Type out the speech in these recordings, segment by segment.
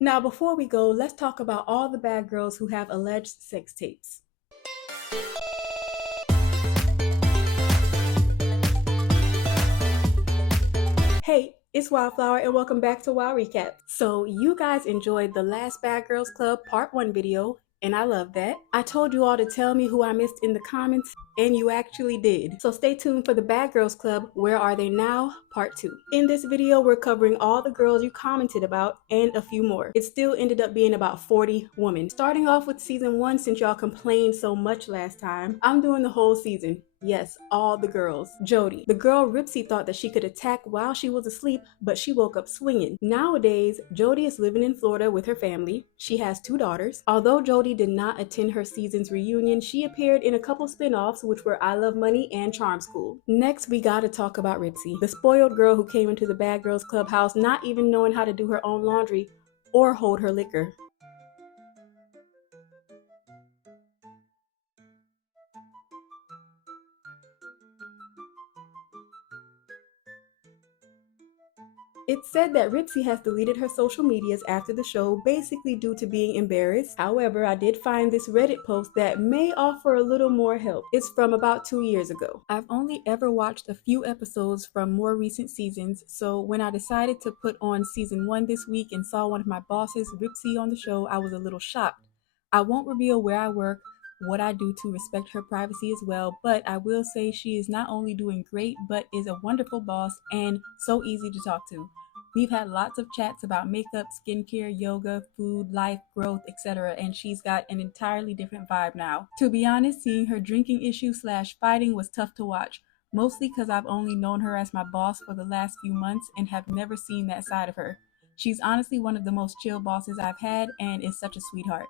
Now, before we go, let's talk about all the bad girls who have alleged sex tapes. Hey, it's Wildflower and welcome back to Wild Recap. So you guys enjoyed the last Bad Girls Club Part 1 video, and I love that. I told you all to tell me who I missed in the comments, and you actually did. So stay tuned for the Bad Girls Club, Where Are They Now? Part 2. In this video, we're covering all the girls you commented about and a few more. It still ended up being about 40 women. Starting off with season 1, since y'all complained so much last time, I'm doing the whole season. Yes, all the girls. Jody. The girl Ripsy thought that she could attack while she was asleep, but she woke up swinging. Nowadays, Jody is living in Florida with her family. She has 2 daughters. Although Jody did not attend her season's reunion, she appeared in a couple spin-offs, which were I Love Money and Charm School. Next, we gotta talk about Ripsy, the spoiled girl who came into the Bad Girls Clubhouse not even knowing how to do her own laundry or hold her liquor. It's said that Ripsy has deleted her social medias after the show, basically due to being embarrassed. However, I did find this Reddit post that may offer a little more help. It's from about 2 years ago. I've only ever watched a few episodes from more recent seasons, so when I decided to put on season 1 this week and saw one of my bosses, Ripsy, on the show, I was a little shocked. I won't reveal where I work, what I do to respect her privacy as well, but I will say she is not only doing great, but is a wonderful boss and so easy to talk to. We've had lots of chats about makeup, skincare, yoga, food, life, growth, etc., and she's got an entirely different vibe now. To be honest, seeing her drinking issue / fighting was tough to watch, mostly because I've only known her as my boss for the last few months and have never seen that side of her. She's honestly one of the most chill bosses I've had and is such a sweetheart.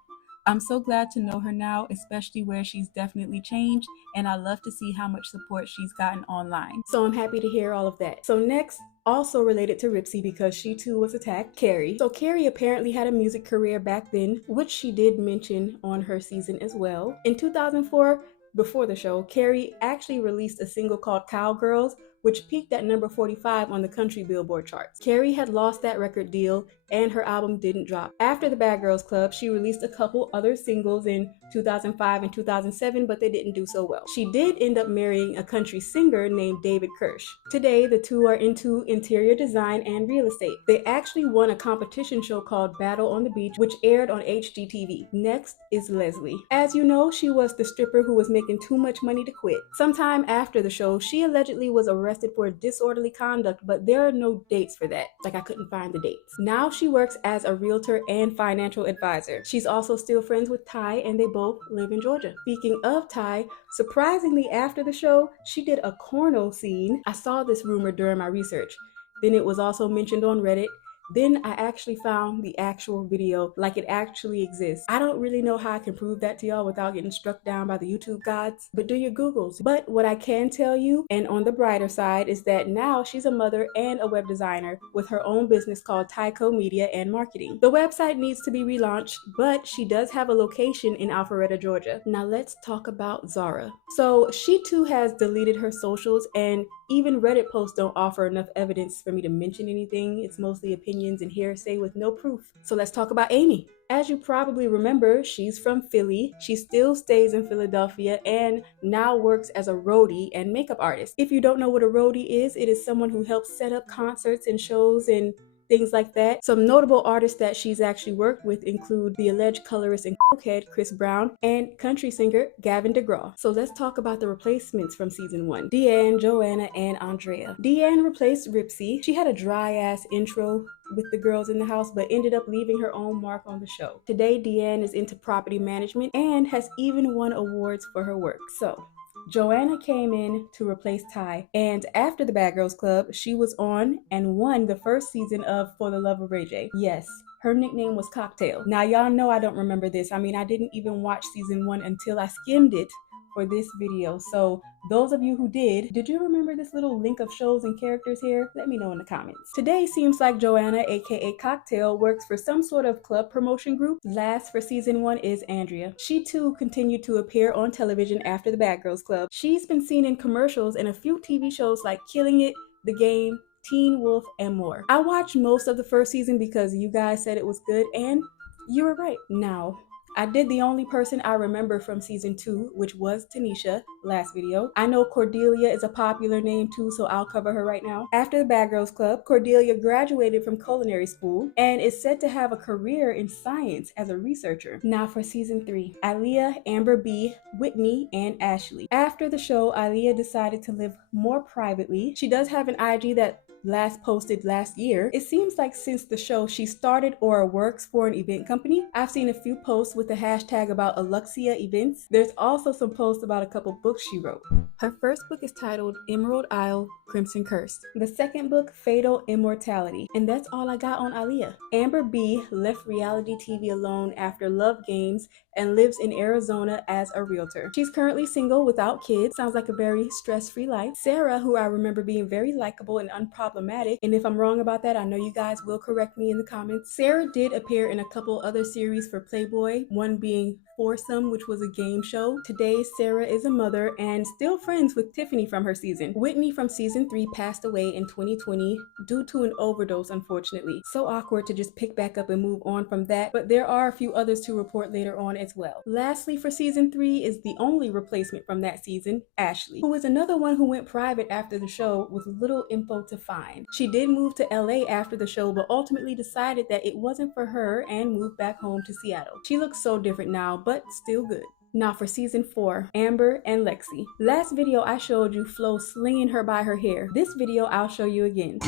I'm so glad to know her now, especially where she's definitely changed, and I love to see how much support she's gotten online. So I'm happy to hear all of that. So next, also related to Ripsy because she too was attacked, Carrie. So Carrie apparently had a music career back then, which she did mention on her season as well. In 2004, before the show, Carrie actually released a single called Cowgirls, which peaked at number 45 on the country Billboard charts. Carrie had lost that record deal and her album didn't drop. After the Bad Girls Club, she released a couple other singles in 2005 and 2007, but they didn't do so well. She did end up marrying a country singer named David Kirsch. Today, the two are into interior design and real estate. They actually won a competition show called Battle on the Beach, which aired on HGTV. Next is Leslie. As you know, she was the stripper who was making too much money to quit. Sometime after the show, she allegedly was arrested for disorderly conduct, but there are no dates for that. Like, I couldn't find the dates. Now she works as a realtor and financial advisor. She's also still friends with Ty, and they both live in Georgia. Speaking of Ty, surprisingly after the show, she did a corno scene. I saw this rumor during my research. Then it was also mentioned on Reddit. Then I actually found the actual video, like it actually exists. I don't really know how I can prove that to y'all without getting struck down by the YouTube gods, but do your Googles. But what I can tell you, and on the brighter side, is that now she's a mother and a web designer with her own business called Tyco Media and Marketing. The website needs to be relaunched, but she does have a location in Alpharetta, Georgia. Now let's talk about Zara. So she too has deleted her socials, and even Reddit posts don't offer enough evidence for me to mention anything. It's mostly opinions and hearsay with no proof. So let's talk about Amy. As you probably remember, she's from Philly. She still stays in Philadelphia and now works as a roadie and makeup artist. If you don't know what a roadie is, it is someone who helps set up concerts and shows and things like that. Some notable artists that she's actually worked with include the alleged colorist and cokehead Chris Brown and country singer Gavin DeGraw. So let's talk about the replacements from season 1. Deanne, Joanna, and Andrea. Deanne replaced Ripsy. She had a dry ass intro with the girls in the house, but ended up leaving her own mark on the show. Today, Deanne is into property management and has even won awards for her work. So Joanna came in to replace Ty, and after the Bad Girls Club, she was on and won the first season of For the Love of Ray J. Yes, her nickname was Cocktail. Now y'all know I don't remember this. I mean, I didn't even watch season 1 until I skimmed it for this video. So those of you who did you remember this little link of shows and characters here? Let me know in the comments. Today seems like Joanna, aka Cocktail, works for some sort of club promotion group. Last for season 1 is Andrea. She too continued to appear on television after the Bad Girls Club. She's been seen in commercials and a few TV shows like Killing It, The Game, Teen Wolf, and more. I watched most of the first season because you guys said it was good, and you were right. Now, I did the only person I remember from season 2, which was Tanisha, last video. I know Cordelia is a popular name too, so I'll cover her right now. After the Bad Girls Club, Cordelia graduated from culinary school and is said to have a career in science as a researcher. Now for season 3, Aaliyah, Amber B, Whitney, and Ashley. After the show, Aaliyah decided to live more privately. She does have an IG that last posted last year. It seems like since the show she started or works for an event company. I've seen a few posts with the hashtag about Aluxia events. There's also some posts about a couple books she wrote. Her first book is titled Emerald Isle, Crimson Curse. The second book, Fatal Immortality. And that's all I got on Aaliyah. Amber B left reality TV alone after Love Games and lives in Arizona as a realtor. She's currently single without kids. Sounds like a very stress-free life. Sarah, who I remember being very likable and unproblematic, and if I'm wrong about that, I know you guys will correct me in the comments. Sarah did appear in a couple other series for Playboy, one being Foursome, which was a game show. Today, Sarah is a mother and still friends with Tiffany from her season. Whitney from season 3 passed away in 2020 due to an overdose, unfortunately. So awkward to just pick back up and move on from that, but there are a few others to report later on as well. Lastly, for season 3 is the only replacement from that season, Ashley, who is another one who went private after the show with little info to find. She did move to LA after the show, but ultimately decided that it wasn't for her and moved back home to Seattle. She looks so different now, but still good. Now for season 4, Amber and Lexi. Last video I showed you Flo slinging her by her hair. This video I'll show you again.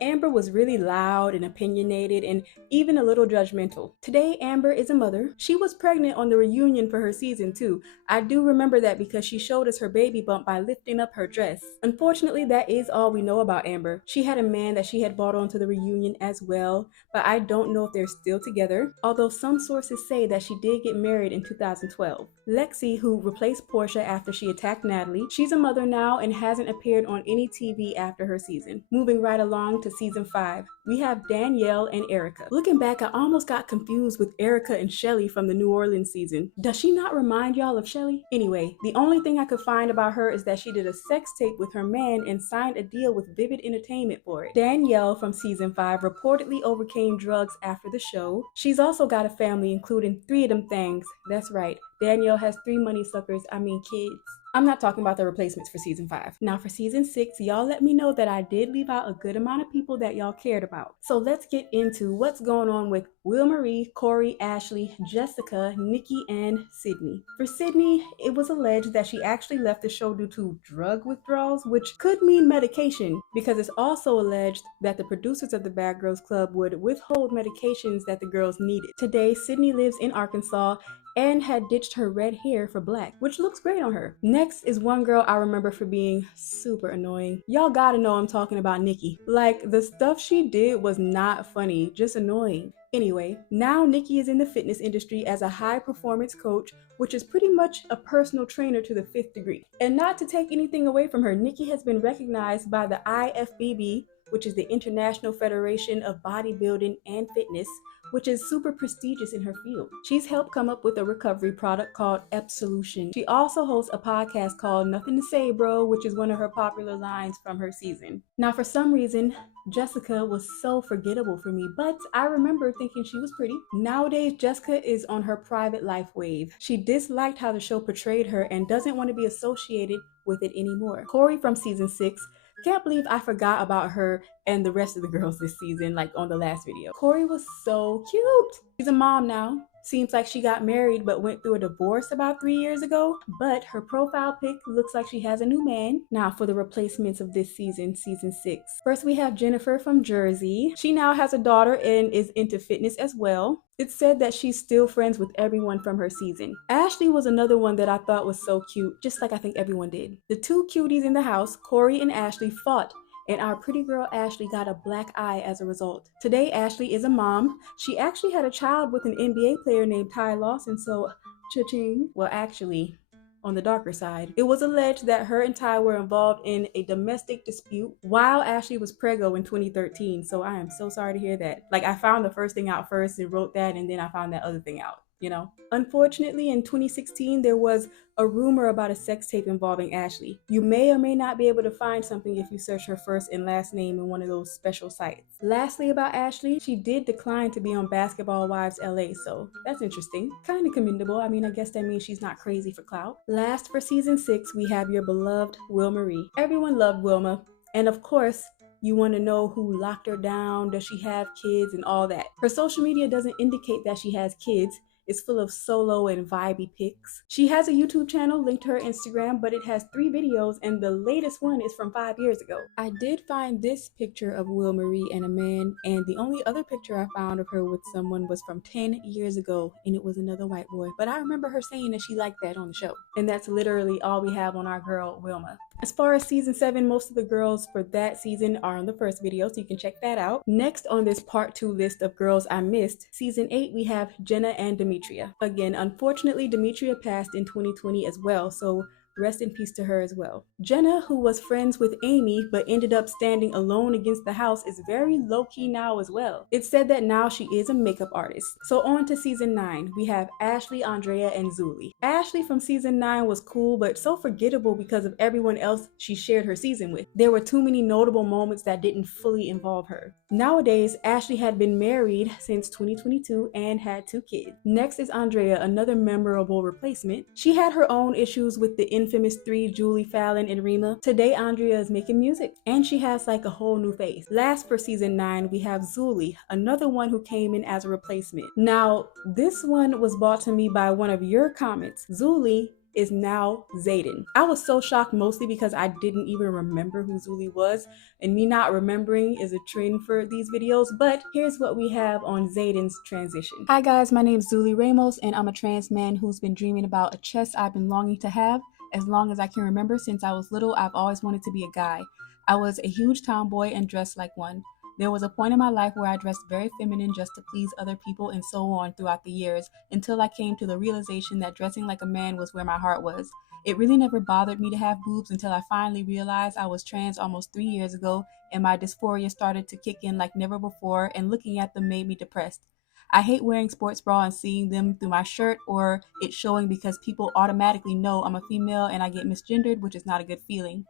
Amber was really loud and opinionated and even a little judgmental. Today, Amber is a mother. She was pregnant on the reunion for her season 2. I do remember that because she showed us her baby bump by lifting up her dress. Unfortunately, that is all we know about Amber. She had a man that she had brought onto the reunion as well, but I don't know if they're still together, although some sources say that she did get married in 2012. Lexi, who replaced Portia after she attacked Natalie, she's a mother now and hasn't appeared on any TV after her season. Moving right along to season 5, we have Danielle and Erica. Looking back, I almost got confused with Erica and Shelly from the New Orleans season. Does she not remind y'all of Shelly? Anyway, the only thing I could find about her is that she did a sex tape with her man and signed a deal with Vivid Entertainment for it. Danielle from season 5 reportedly overcame drugs after the show. She's also got a family, including 3 of them things. That's right, Danielle has 3 money suckers, kids. I'm not talking about the replacements for season 5. Now for season 6, y'all let me know that I did leave out a good amount of people that y'all cared about. So let's get into what's going on with Will Marie, Corey, Ashley, Jessica, Nikki, and Sydney. For Sydney, it was alleged that she actually left the show due to drug withdrawals, which could mean medication, because it's also alleged that the producers of the Bad Girls Club would withhold medications that the girls needed. Today, Sydney lives in Arkansas and had ditched her red hair for black, which looks great on her. Next is one girl I remember for being super annoying. Y'all gotta know I'm talking about Nikki. Like, the stuff she did was not funny, just annoying. Anyway, now Nikki is in the fitness industry as a high performance coach, which is pretty much a personal trainer to the 5th degree. And not to take anything away from her, Nikki has been recognized by the IFBB, which is the International Federation of Bodybuilding and Fitness, which is super prestigious in her field. She's helped come up with a recovery product called Solution. She also hosts a podcast called Nothing to Say Bro, which is one of her popular lines from her season. Now for some reason, Jessica was so forgettable for me, but I remember thinking she was pretty. Nowadays, Jessica is on her private life wave. She disliked how the show portrayed her and doesn't want to be associated with it anymore. Corey from season 6, can't believe I forgot about her and the rest of the girls this season, like on the last video. Corey was so cute. She's a mom now. Seems like she got married but went through a divorce about 3 years ago, but her profile pic looks like she has a new man. Now for the replacements of this season, season 6. First we have Jennifer from Jersey. She now has a daughter and is into fitness as well. It's said that she's still friends with everyone from her season. Ashley was another one that I thought was so cute, just like I think everyone did. The 2 cuties in the house, Corey and Ashley, fought, and our pretty girl Ashley got a black eye as a result. Today, Ashley is a mom. She actually had a child with an NBA player named Ty Lawson, so cha-ching. Well, actually, on the darker side, it was alleged that her and Ty were involved in a domestic dispute while Ashley was preggo in 2013, so I am so sorry to hear that. Like, I found the first thing out first and wrote that, and then I found that other thing out. you know. Unfortunately, in 2016, there was a rumor about a sex tape involving Ashley. You may or may not be able to find something if you search her first and last name in one of those special sites. Lastly, about Ashley, she did decline to be on Basketball Wives LA, so that's interesting. Kind of commendable. I mean, I guess that means she's not crazy for clout. Last, for season 6, we have your beloved Wilma Marie. Everyone loved Wilma, and of course, you want to know who locked her down, does she have kids, and all that. Her social media doesn't indicate that she has kids. It's full of solo and vibey pics. She has a YouTube channel linked to her Instagram, but it has 3 videos, and the latest one is from 5 years ago. I did find this picture of Will Marie and a man, and the only other picture I found of her with someone was from 10 years ago, and it was another white boy. But I remember her saying that she liked that on the show. And that's literally all we have on our girl, Wilma. As far as season 7, most of the girls for that season are on the first video, so you can check that out. Next on this part 2 list of girls I missed, season 8, we have Jenna and Demetria. Again, unfortunately, Demetria passed in 2020 as well, so rest in peace to her as well. Jenna, who was friends with Amy but ended up standing alone against the house, is very low-key now as well. It's said that now she is a makeup artist. So on to season 9, we have Ashley, Andrea, and Zuli. Ashley from season 9 was cool but so forgettable because of everyone else she shared her season with. There were too many notable moments that didn't fully involve her. Nowadays, Ashley had been married since 2022 and had 2 kids. Next is Andrea, another memorable replacement. She had her own issues with the infamous 3, Julie, Fallon, and Rima. Today, Andrea is making music, and she has like a whole new face. Last, for season 9, we have Zuli, another one who came in as a replacement. Now, this one was brought to me by one of your comments. Zuli is now Zayden. I was so shocked, mostly because I didn't even remember who Zuli was, and me not remembering is a trend for these videos, but here's what we have on Zayden's transition. Hi guys, my name is Zuli Ramos, and I'm a trans man who's been dreaming about a chest I've been longing to have. As long as I can remember, since I was little, I've always wanted to be a guy. I was a huge tomboy and dressed like one. There was a point in my life where I dressed very feminine just to please other people, and so on throughout the years, until I came to the realization that dressing like a man was where my heart was. It really never bothered me to have boobs until I finally realized I was trans almost 3 years ago, and my dysphoria started to kick in like never before, and looking at them made me depressed. I hate wearing sports bra and seeing them through my shirt or it showing, because people automatically know I'm a female and I get misgendered, which is not a good feeling.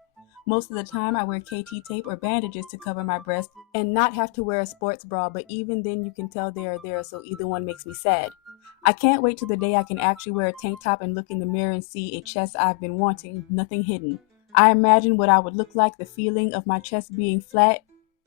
Most of the time I wear KT tape or bandages to cover my breast and not have to wear a sports bra, but even then you can tell they are there, so either one makes me sad. I can't wait till the day I can actually wear a tank top and look in the mirror and see a chest I've been wanting, nothing hidden. I imagine what I would look like, the feeling of my chest being flat,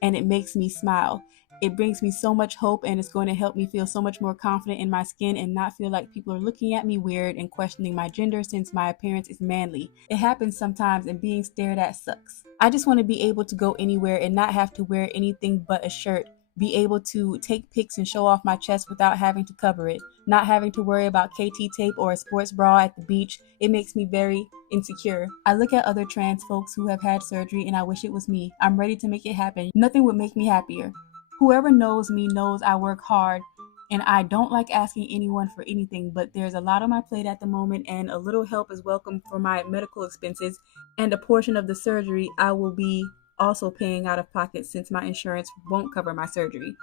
and it makes me smile. It brings me so much hope, and it's going to help me feel so much more confident in my skin and not feel like people are looking at me weird and questioning my gender since my appearance is manly. It happens sometimes, and being stared at sucks. I just want to be able to go anywhere and not have to wear anything but a shirt. Be able to take pics and show off my chest without having to cover it. Not having to worry about KT tape or a sports bra at the beach. It makes me very insecure. I look at other trans folks who have had surgery and I wish it was me. I'm ready to make it happen. Nothing would make me happier. Whoever knows me knows I work hard, and I don't like asking anyone for anything, but there's a lot on my plate at the moment, and a little help is welcome for my medical expenses, and a portion of the surgery I will be also paying out of pocket since my insurance won't cover my surgery.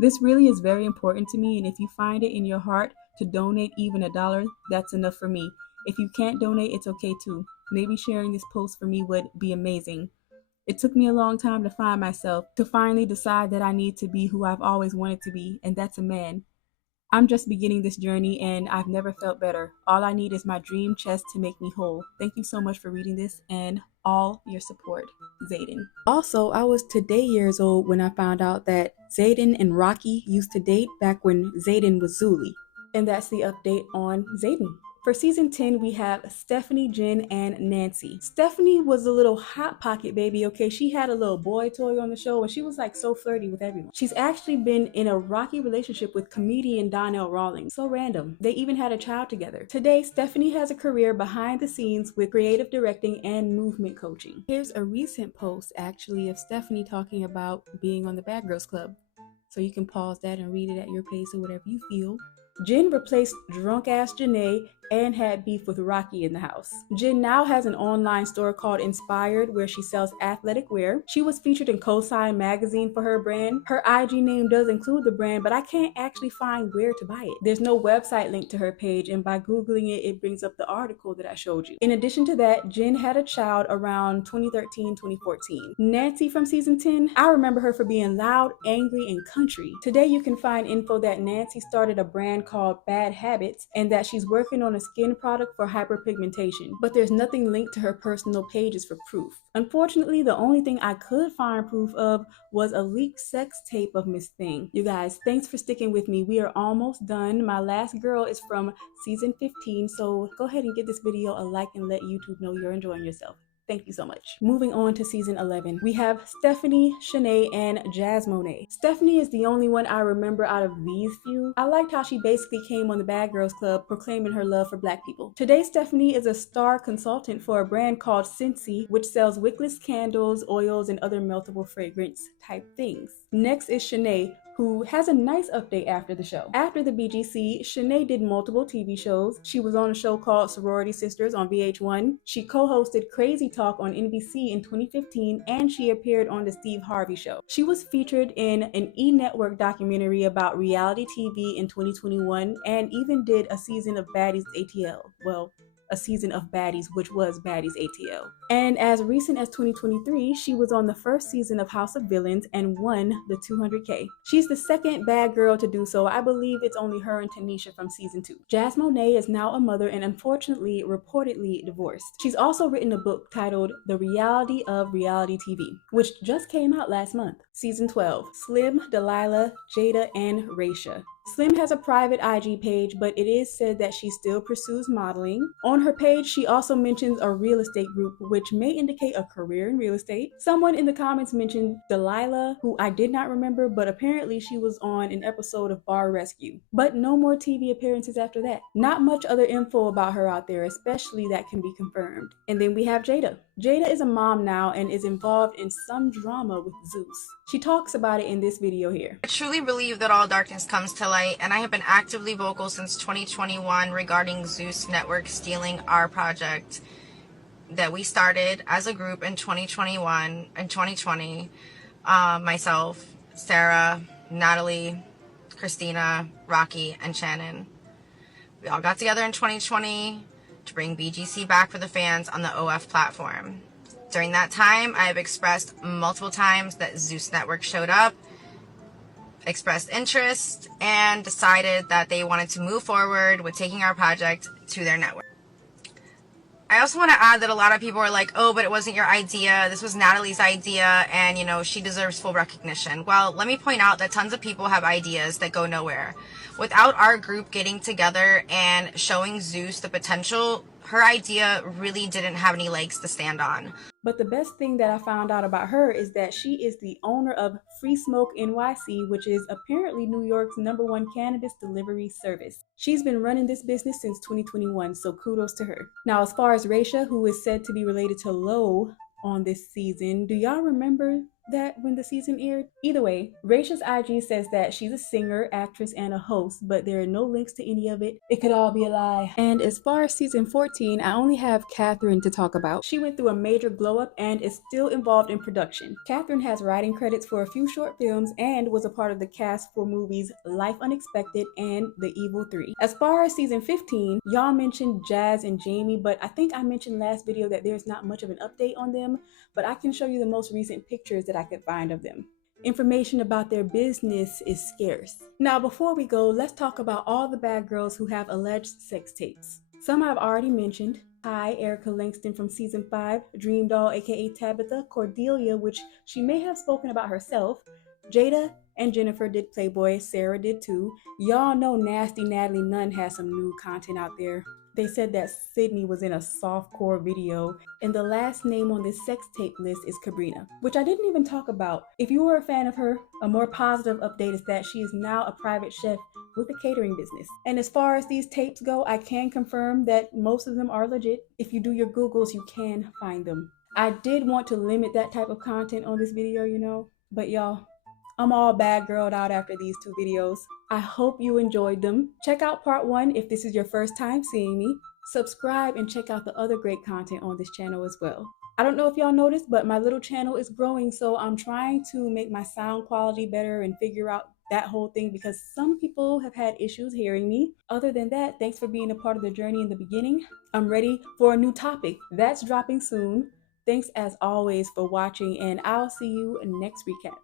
This really is very important to me, and if you find it in your heart to donate even $1, that's enough for me. If you can't donate, it's okay too. Maybe sharing this post for me would be amazing. It took me a long time to find myself, to finally decide that I need to be who I've always wanted to be, and that's a man. I'm just beginning this journey, and I've never felt better. All I need is my dream chest to make me whole. Thank you so much for reading this and all your support, Zayden. Also, I was today years old when I found out that Zayden and Rocky used to date back when Zayden was Zuli. And that's the update on Zayden. For season 10, we have Stephanie, Jen, and Nancy. Stephanie was a little hot pocket baby, okay? She had a little boy toy on the show, and she was like so flirty with everyone. She's actually been in a rocky relationship with comedian Donnell Rawlings. So random. They even had a child together. Today, Stephanie has a career behind the scenes with creative directing and movement coaching. Here's a recent post, actually, of Stephanie talking about being on the Bad Girls Club. So you can pause that and read it at your pace or whatever you feel. Jen replaced drunk-ass Janae and had beef with Rocky in the house. Jin now has an online store called Inspired where she sells athletic wear. She was featured in Cosign magazine for her brand. Her IG name does include the brand, but I can't actually find where to buy it. There's no website link to her page, and by Googling it, it brings up the article that I showed you. In addition to that, Jin had a child around 2013-2014. Nancy from season 10, I remember her for being loud, angry, and country. Today you can find info that Nancy started a brand called Bad Habits and that she's working on a skin product for hyperpigmentation, but there's nothing linked to her personal pages for proof. Unfortunately, the only thing I could find proof of was a leaked sex tape of Miss Thing. You guys, thanks for sticking with me. We are almost done. My last girl is from season 15, so go ahead and give this video a like and let YouTube know you're enjoying yourself. Thank you so much. Moving on to season 11, we have Stephanie, Shanae, and Jazz Monet. Stephanie is the only one I remember out of these few. I liked how she basically came on the Bad Girls Club proclaiming her love for Black people. Today, Stephanie is a star consultant for a brand called Scentsy, which sells wickless candles, oils, and other meltable fragrance type things. Next is Shanae, who has a nice update after the show. After the BGC, Shanae did multiple TV shows. She was on a show called Sorority Sisters on VH1. She co-hosted Crazy Talk on NBC in 2015, and she appeared on the Steve Harvey Show. She was featured in an E! Network documentary about reality TV in 2021, and even did a season of Baddies ATL. Well, a season of Baddies, which was Baddies ATL. And as recent as 2023, she was on the first season of House of Villains and won the 200K. She's the second bad girl to do so. I believe it's only her and Tanisha from season 2. Jazz Monet is now a mother and unfortunately, reportedly divorced. She's also written a book titled The Reality of Reality TV, which just came out last month. Season 12, Slim, Delilah, Jada, and Raisha. Slim has a private IG page, but it is said that she still pursues modeling. On her page, she also mentions a real estate group, which may indicate a career in real estate. Someone in the comments mentioned Delilah, who I did not remember, but apparently she was on an episode of Bar Rescue. But no more TV appearances after that. Not much other info about her out there, especially that can be confirmed. And then we have Jada. Jada is a mom now and is involved in some drama with Zeus. She talks about it in this video here. I truly believe that all darkness comes to light, and I have been actively vocal since 2021 regarding Zeus Network stealing our project that we started as a group in 2021 and 2020. Myself, Sarah, Natalie, Christina, Rocky, and Shannon. We all got together in 2020 to bring BGC back for the fans on the OF platform. During that time, I have expressed multiple times that Zeus Network showed up, expressed interest, and decided that they wanted to move forward with taking our project to their network. I also want to add that a lot of people are like, oh, but it wasn't your idea. This was Natalie's idea, and, you know, she deserves full recognition. Well, let me point out that tons of people have ideas that go nowhere. Without our group getting together and showing Zeus the potential, her idea really didn't have any legs to stand on. But the best thing that I found out about her is that she is the owner of Free Smoke NYC, which is apparently New York's #1 cannabis delivery service. She's been running this business since 2021, so kudos to her. Now, as far as Raisha, who is said to be related to Lo on this season, do y'all remember that when the season aired? Either way, Raisha's IG says that she's a singer, actress, and a host, but there are no links to any of it. It could all be a lie. And as far as season 14, I only have Catherine to talk about. She went through a major glow up and is still involved in production. Catherine has writing credits for a few short films and was a part of the cast for movies Life Unexpected and The Evil 3. As far as season 15, y'all mentioned Jazz and Jamie, but I think I mentioned last video that there's not much of an update on them, but I can show you the most recent pictures that I could find of them. Information about their business is scarce. Now, before we go, let's talk about all the bad girls who have alleged sex tapes. Some I've already mentioned. Hi, Erica Langston from season 5, Dream Doll aka Tabitha, Cordelia, which she may have spoken about herself, Jada and Jennifer did Playboy, Sarah did too. Y'all know Nasty Natalie Nunn has some new content out there. They said that Sydney was in a softcore video, and the last name on this sex tape list is Cabrina, which I didn't even talk about. If you were a fan of her, a more positive update is that she is now a private chef with a catering business. And as far as these tapes go, I can confirm that most of them are legit. If you do your Googles, you can find them. I did want to limit that type of content on this video, but y'all, I'm all bad girled out after these 2 videos. I hope you enjoyed them. Check out part 1 if this is your first time seeing me. Subscribe and check out the other great content on this channel as well. I don't know if y'all noticed, but my little channel is growing, so I'm trying to make my sound quality better and figure out that whole thing because some people have had issues hearing me. Other than that, thanks for being a part of the journey in the beginning. I'm ready for a new topic that's dropping soon. Thanks as always for watching, and I'll see you next recap.